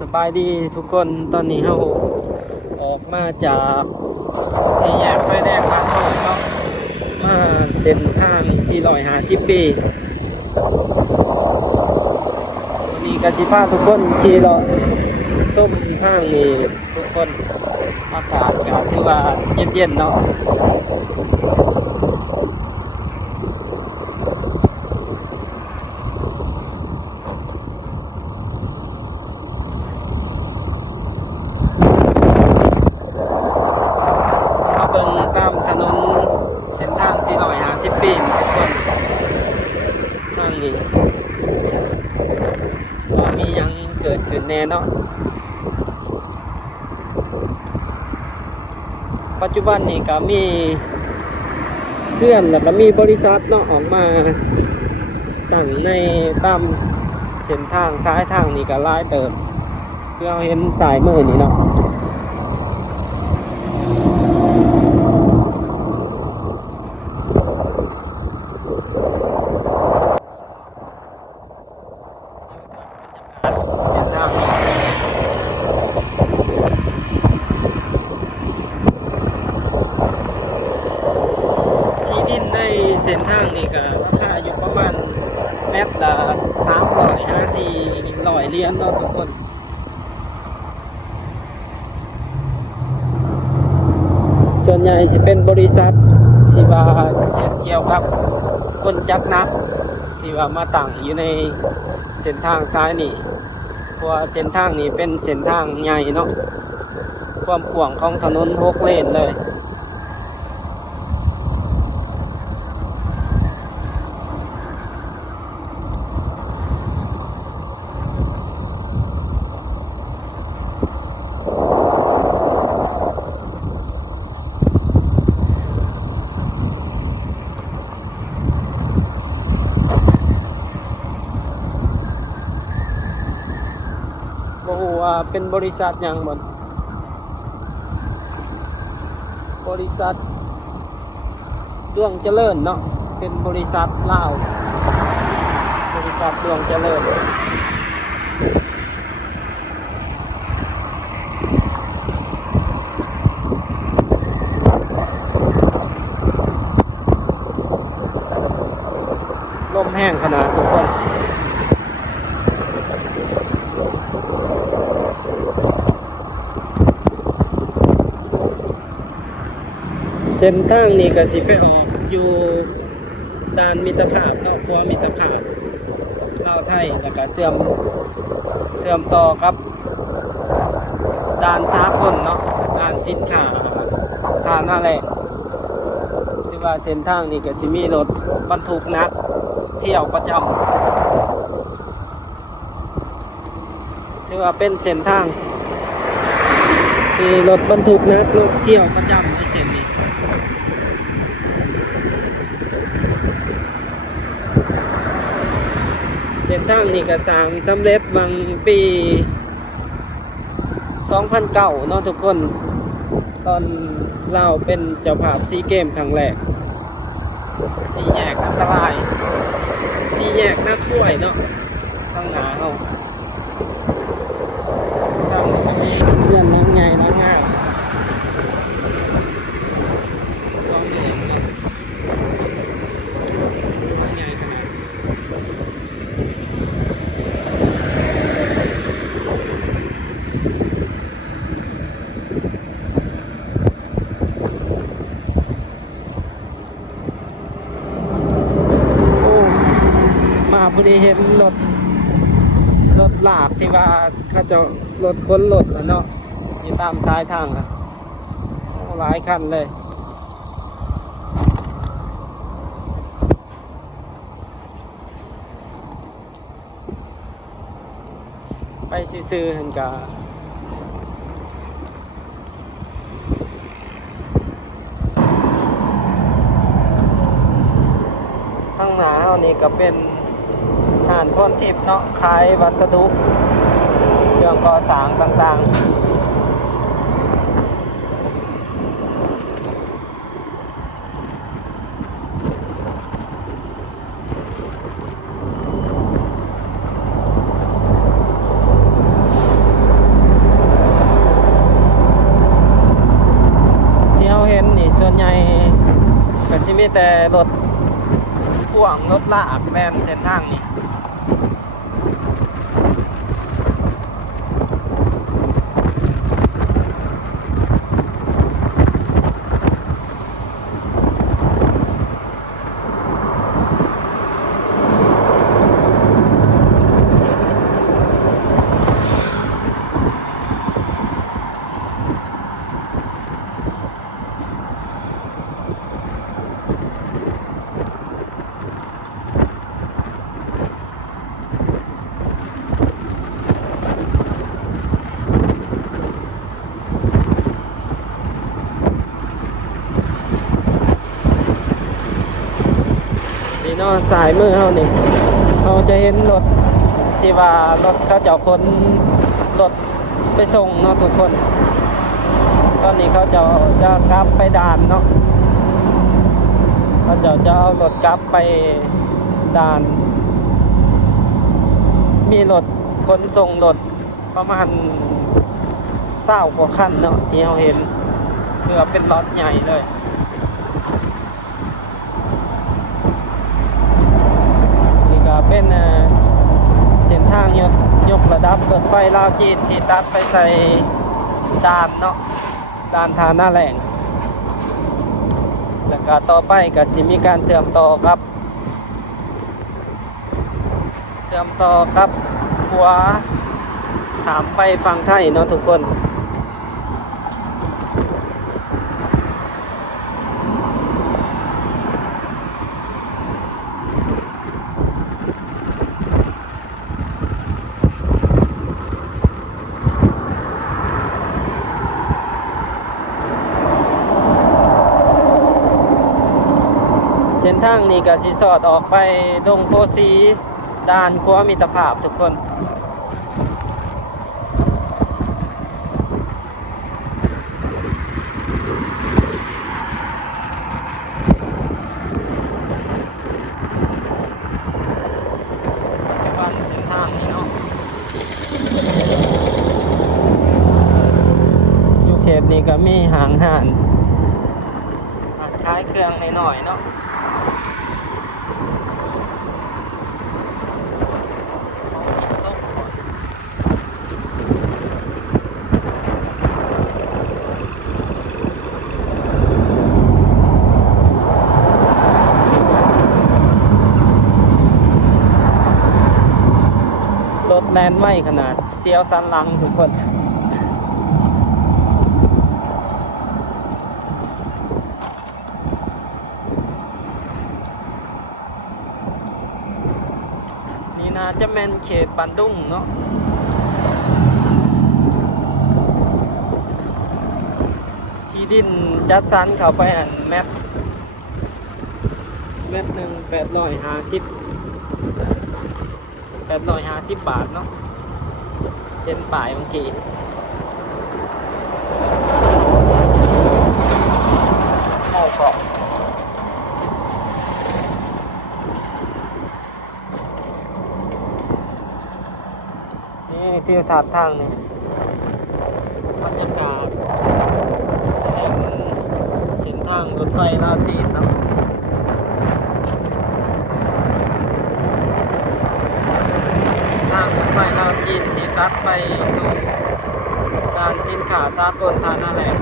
สบายดีทุกคนตอนนี้เราออกมาจากสี่แยกไฟแดงบางโศกเนาะมาเส้นทาง450 ปีวันนี้กสิพาทุกคนขี่เลาะส้มทางนี้ทุกคนอากาศก็ถือว่าเย็นๆเนาะเบิ่งตามถนนเส้นทาง450 ปีทุกคนทางนี้ว่ามียังเกิดขึ้นแน่เนาะปัจจุบันนี้ก็มีเพื่อนแล้วก็มีบริษัทเนาะออกมาตั้งในตามเส้นทางซ้ายทางนี่ก็หลายเติบคือเราเห็นสายมือนี่เนาะเส้นทางนี้ที่ดินในเส้นทางนี่ก็ราคาอยู่ประมาณเมตรละ350-400 เหรียญเนาะทุกคนส่วนใหญ่จะเป็นบริษัทที่ว่าเกี่ยวกับคนจักรนักที่ว่ามาตั้งอยู่ในเส้นทางซ้ายนี่เพราะว่าเส้นทางนี้เป็นเส้นทางใหญ่เนาะความกว้างของถนน6 เลนเลยบ่ฮู้ว่าเป็นบริษัทหยังบ่บริษัทดวงเจริญเนาะเป็นบริษัทลาวบริษัทดวงเจริญลมแห้งขนาดทุกคนเส้นทางนี้ก็สิไปออกอยู่ด่านมิตรภาพเนาะเพราะมิตรภาพลาวไทยแล้วก็เชื่อมต่อกับด่านสากลเนาะด่านสินค้าท่าหน้าแหละที่ว่าเส้นทางนี้ก็สิมีรถบรรทุกหนักเที่ยวประจำที่ว่าเป็นเส้นทางที่รถบรรทุกหนักรถเที่ยวประจำในเส้นนี้เส้นทางนี้ก็สร้างสำเร็จบางปี2009เนาะทุกคนตอนเราเป็นเจ้าภาพซีเกมครั้งแรกสี่แยกอันตรายสี่แยกนักช่วยเนาะทางหนาเอาทางเพื่อนน้องใหญ่น้องง่ายน้องใหญ่ขนาดพอดีเห็นรถลากที่ว่าเขาจะรถค้นรถนะเนาะอยู่ตามซ้ายทางอะหลายคันเลยไปซื้อๆเห็นกะทั้งหนาเอานี่ก็เป็นหานพ่นทิพย์เนาะขายวัสดุเครื่องก่อสร้างต่างๆ ท มีแต่รถพ่วงรถลากแล่นเส้นทางนี้นี่เนาะสายมือเขานี่เราจะเห็นรถที่ว่ารถเขาจะคนรถไปส่งเนาะทุกคนตอนนี้เขาจะกลับไปด่านเนาะเขาจะเอารถกลับไปด่านมีรถขนส่งรถประมาณ20 กว่าคันเนาะที่เราเห็นคือเป็นรถใหญ่เลยนี่ก็เป็นเส้นทางยกระดับรถไฟลาวจีนที่ตัดไปใส่ด่านเนาะด่านทาหน้าแหล่งแล้วก็ต่อไปก็สิมีการเชื่อมต่อครับขัวถามไปฝั่งไทยเนาะทุกคนเส้นทางนี้ก็สิสอดออกไปดงโพสีด่านขัวมิตรภาพทุกคนเส้นทางนี้เนาะอยู่เขตนี้ก็มีห่างขายเครื่องหน่อยๆเนาะรถแลนไม่ขนาดเซียวสันหลังทุกคนนี่น่าจะเป็นเขตบันดุงเนาะที่ดินจัดสรรเข้าไปอันเม็ดหนึ่ง850 บาทเนาะเป็นป่ายบางทีเข้าเกาะนี่ที่ถาดทางนี่บรรยากาศเส้นทางรถไฟลาวจีนเนาะทางรถไฟลาวจีนที่ตัดไปสู่การสินค้าสากลทาหน้าแหลก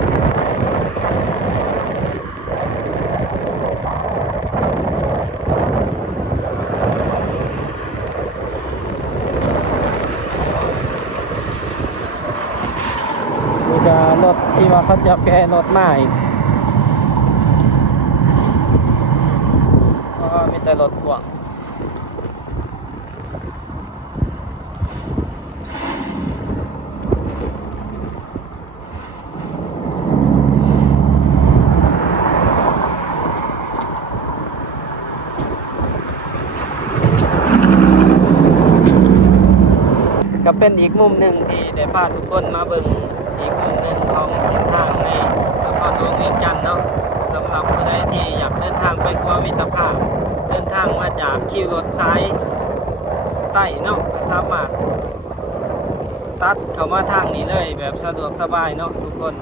นี่ก็รถที่ว่าเขาจะแก้รถใหม่เพราะว่ามีแต่รถพ่วงก็เป็นอีกมุมหนึ่งที่ได้พาทุกคนมาเบิ่งอีกมุมหนึ่งของเส้นทางในนครหลวงเวียงจันทน์เนาะสำหรับผู้ใดที่อยากเดินทางไปขัวมิตรภาพเดินทางมาจากคิวรถซ้ายใต้เนาะก็สามารถตัดเข้ามาทางนี้เลยแบบสะดวกสบายเนาะทุกคน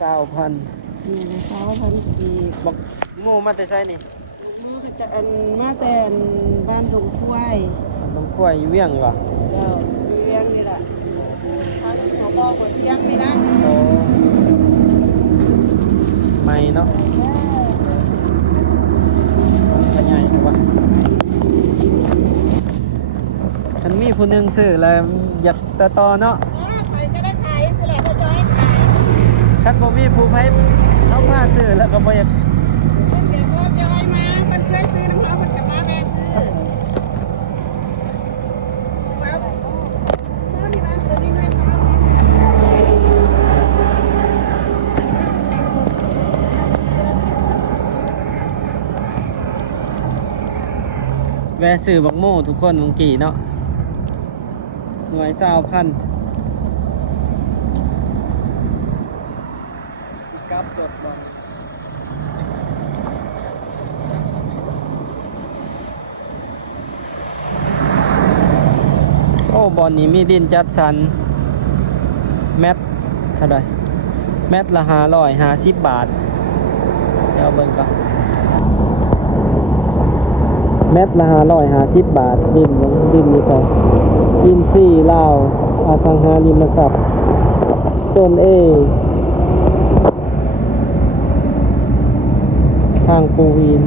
20,000 นี่นะคะ1,000กีบ บอกโง่มาแต่ไสนี่ มาแต่มาแต่บ้านดงกล้วย ต้องกล้วยอยู่เวียงอยู่ว่ะ เจ้าเลี้ยงนี่แหละทางเขาบอกว่าเสียงนี่นะ โอ้ไม่เนาะขยายครับว่าคันมีผู้หนึงซื้อแล้วอยากต่อเนาะ ใครจะได้ขายสิแหละเขาจะให้ขาย คันบ่มีผู้ไผเอามาซื้อแล้วก็บ่อยาก เพิ่นเก็บรถจะให้มาเพิ่นเคยซื้อน้ำเขาเพิ่นจะมาแม่ซื้อครับตัวนี้มันตัวนี้ไม่ซ้ำ แวะซื้อบักโม่ทุกคนเมื่อกี้เนาะหน่วย20,000สิกลับจดบ่โอ้บอลนี้มีดินจัดสรรแมตเท่าไหรแมตละ550 บาท เดี๋ยวเบิ่งก่อนแมตละ550 บาทดินนี่ก็ดินสี่ลาวอสังหาริมทรัพย์โซนเอทางปูวิน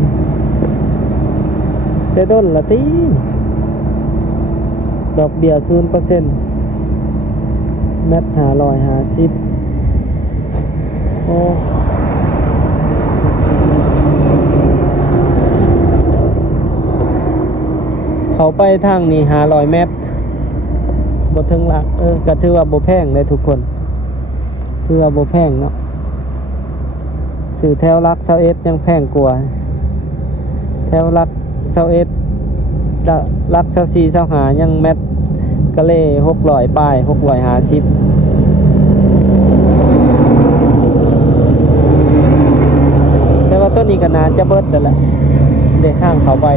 แต่ต้นละตีดอกเบี้ย 0% แมต550โอ้เขาไปทางนี้500 เมตรบ่ถึงหลักก็ถือว่าบ่แพงเลยทุกคนถือว่าบ่แพงเนาะซื้อแถวหลัก21ยังแพงกว่าแถวหลัก21หลัก24 25ยังเมตรก็เลย600ป้าย650แต่ว่าต้นนี้ก็น่าจะเบิดแล้วแหละเด็กข้างเขาไป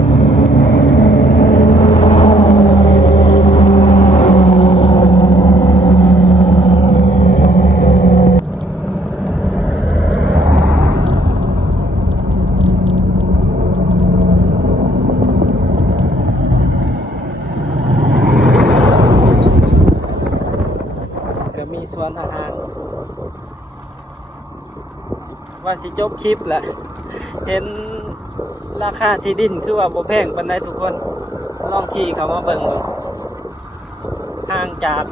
ก็มีสวนอาหารว่าสิจบคลิปแหละเห็นราคาที่ดินคือว่าบ่แพงปานใดทุกคนลองขี่เขามาเบิ่งดูห่างจาก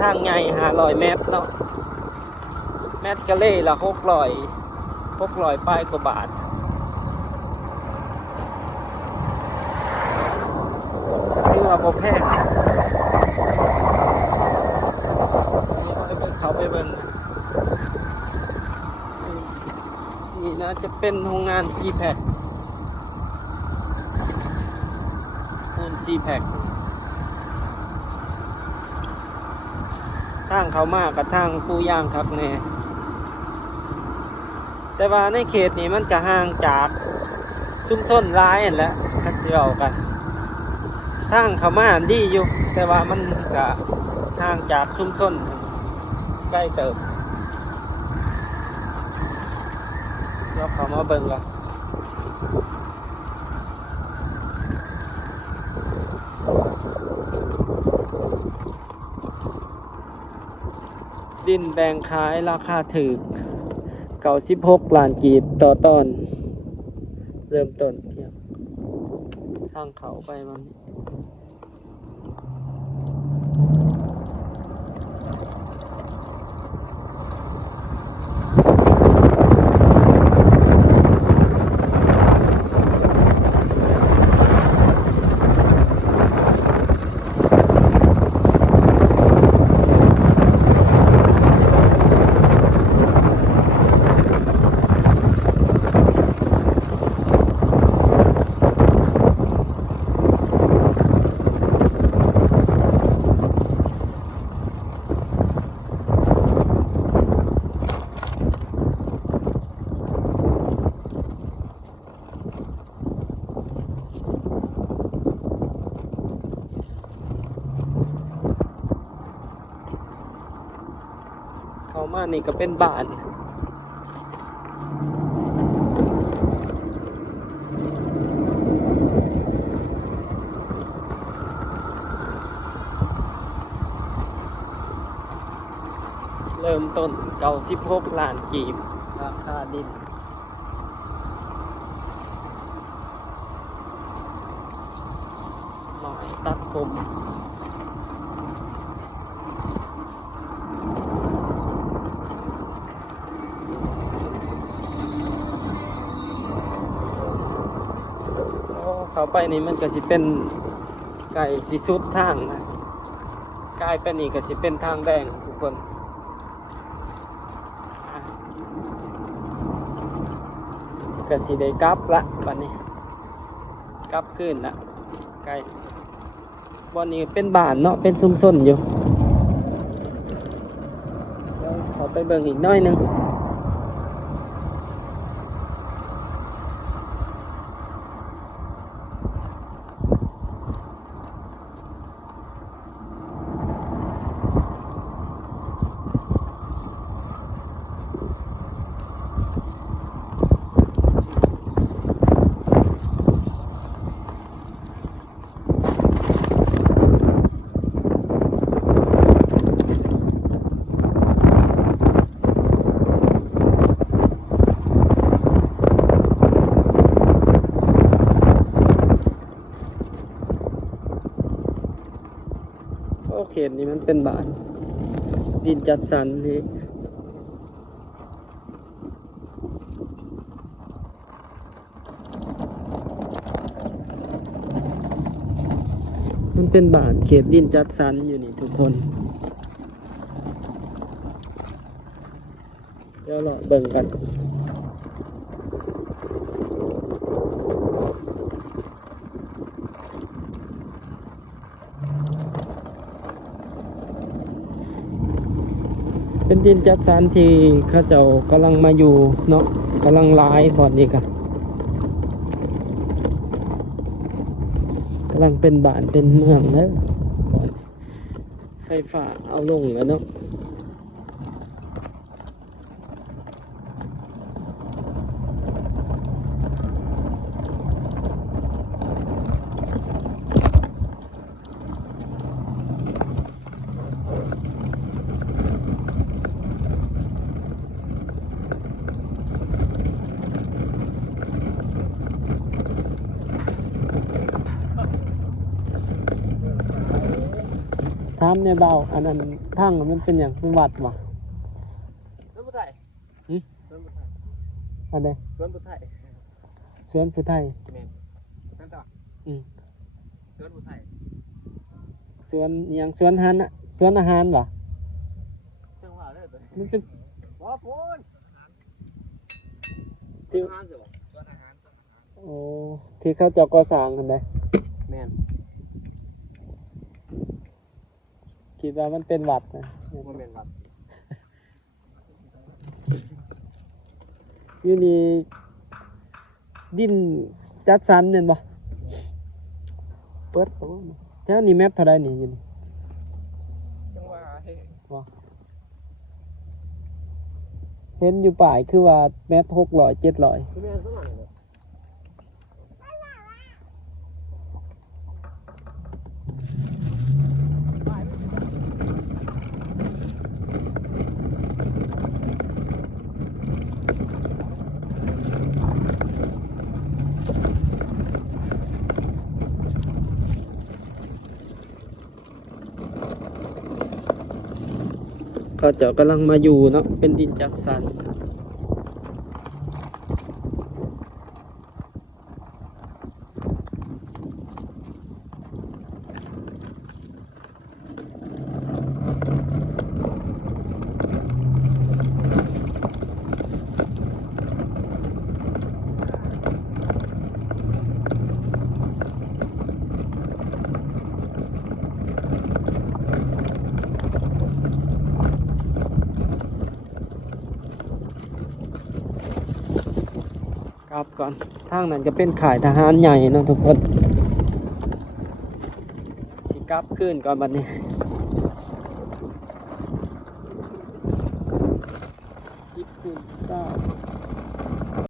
ทางใหญ่500 เมตรเนาะแมตรก็เล่ละ600ป้ายกว่าบาทถือว่าบ่แพงเขาไปเบิ่งนี่นะจะเป็นโรงงานซีแพคทางเขามากกับทางปูย่างครับแน่แต่ว่าในเขตนี้มันก็ห่างจากชุมชนร้ายนั่นแหละคัดเสียวกันทางเขามาดีอยู่แต่ว่ามันก็ห่างจากชุมชนใกล้เติบเดี๋ยวเขามาเบิ่งกันดินแบ่งขายราคาถูก96 ล้านกีบต่อตอน เริ่มต้นทางเขาไปมัน เข้ามานี่ก็เป็นบ้าน ต้นเก่า16 ล้านกีบราคาดินหน่อยตัดผมเข้าไปนี่มันก็สิเป็นไก่สิสุดทางนะกลายเป็นนี่ก็สิเป็นทางแดงทุกคนก็สิได้กลับละบัดนี้กลับขึ้นละไก่บ่อนนี้เป็นบ้านเนาะเป็นชุมชนอยู่เดี๋ยวขอไปเบิ่งอีกหน่อยหนึงเขตนี้มันเป็นบ้านดินจัดสรรนี่มันเป็นบ้านเขตดินจัดสรรอยู่นี่ทุกคนเดี๋ยวเราเบิ่งกันเป็นดินจัดสรรที่เขาเจ้ากำลังมาอยู่เนาะกำลังร้ายบอดนี้กันกำลังเป็นบ้านเป็นเมืองแล้วไฟฟ้าเอาลงแล้วเนาะถามเนี่ยเบาอันนั้นทางมันเป็นอย่างเป็นวัดวะ สวนผู้ไทย หึ สวนผู้ไทย อันใด สวนผู้ไทย สวนผู้ไทย แม่นนั่นต่อ อืม สวนผู้ไทย สวนอหย่างสวนอาหารน่ะสวนอาหารวะ จังหวะเลยตัว มันเป็น บ่พูน ที่ อาหารสิบ่สวนอาหาร โอ้ที่เขาเจ้าก่อสร้างกันได้ แม่น คิดว่ามันเป็นวัดนะ บ่แม่นวัด อยู่นี่ดินจัดสรรเนี่ยบ่เปิดตัวนี่แถวนี้เม็ดเท่าไรนี่อยู่นี่ จังหวะเฮ้ บ่เห็นอยู่ป่ายคือว่าเม็ด600 700 คือแม่นสมันเลย เขาเจ้ากำลังมาอยู่เนาะเป็นดินจัดสรรครับก่อนทางนั้นจะเป็นข่ายทหารใหญ่เนาะทุกคนสิกลับขึ้นก่อนบัดนี้10 ขึ้น9